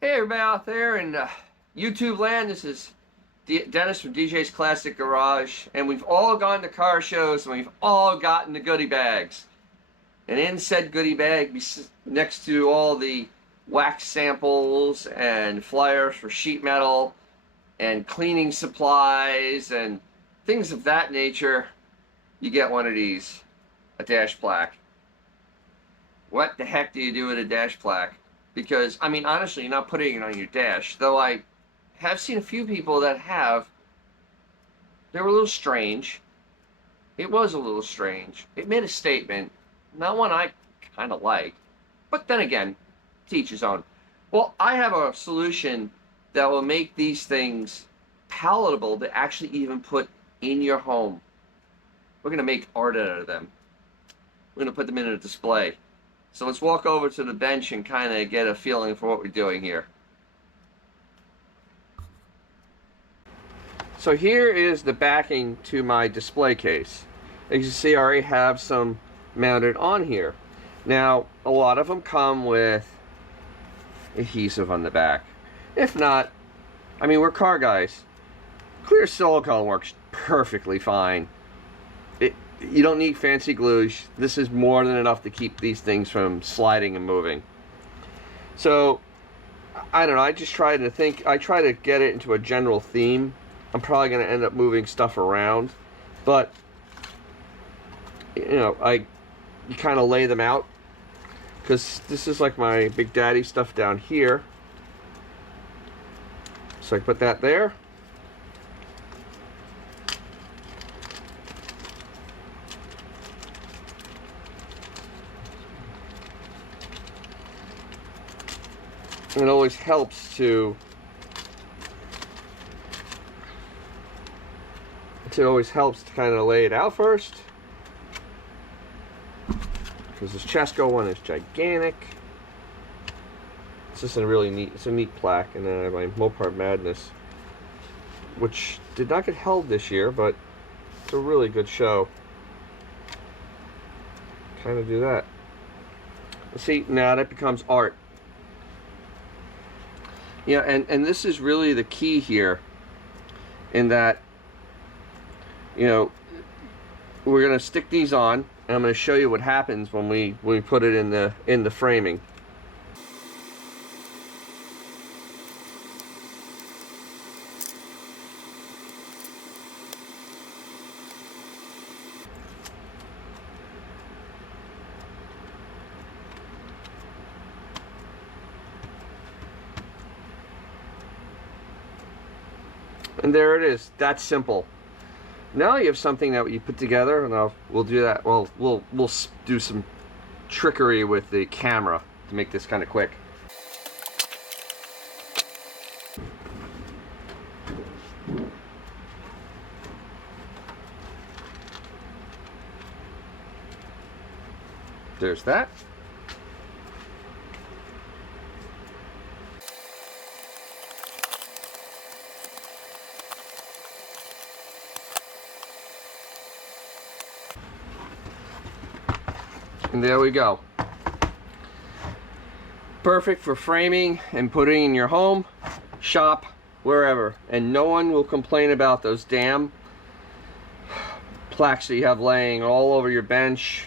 Hey everybody out there in YouTube land, this is Dennis from DJ's Classic Garage, and we've all gone to car shows and we've all gotten the goodie bags. And in said goodie bag, next to all the wax samples and flyers for sheet metal and cleaning supplies and things of that nature, you get one of these, a Dash Plaque. What the heck do you do with a Dash Plaque? Because, I mean, honestly, you're not putting it on your dash. Though I have seen a few people that have. They were a little strange. It was a little strange. It made a statement. Not one I kind of like. But then again, to each his own. Well, I have a solution that will make these things palatable to actually even put in your home. We're going to make art out of them. We're going to put them in a display. So let's walk over to the bench and kind of get a feeling for what we're doing here. So here is the backing to my display case. As you see, I already have some mounted on here. Now, a lot of them come with adhesive on the back. If not, I mean, we're car guys. Clear silicone works perfectly fine. You don't need fancy glue. This is more than enough to keep these things from sliding and moving. So, I don't know, I just try to get it into a general theme. I'm probably going to end up moving stuff around, but, you know, you kind of lay them out, because this is like my Big Daddy stuff down here. So I put that there. It always helps to kind of lay it out first, because this Chesco one is gigantic. It's just a really neat, it's a neat plaque. And then I have my Mopar Madness, which did not get held this year, but it's a really good show. Kind of do that. See, now that becomes art. Yeah, and this is really the key here, in that, you know, we're gonna stick these on, and I'm gonna show you what happens when we put it in the framing. And there it is. That's simple. Now you have something that you put together, and we'll do that. Well, we'll do some trickery with the camera to make this kind of quick. There's that. And there we go. Perfect for framing and putting in your home, shop, wherever. And no one will complain about those damn plaques that you have laying all over your bench,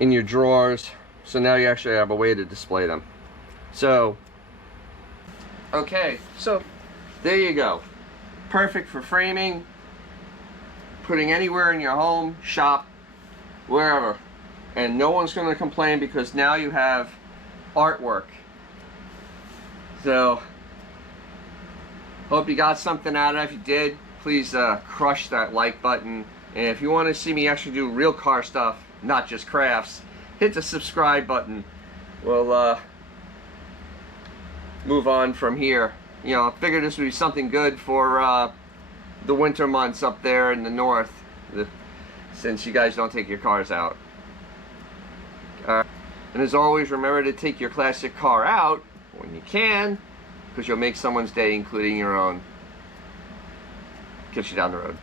in your drawers. So now you actually have a way to display them. So, okay, so there you go. Perfect for framing, putting anywhere in your home, shop, wherever. And no one's going to complain, because now you have artwork. So, hope you got something out of it. If you did, please crush that like button. And if you want to see me actually do real car stuff, not just crafts, hit the subscribe button. We'll move on from here. You know, I figured this would be something good for the winter months up there in the north, since you guys don't take your cars out. And as always, remember to take your classic car out when you can, because you'll make someone's day, including your own. Catch you down the road.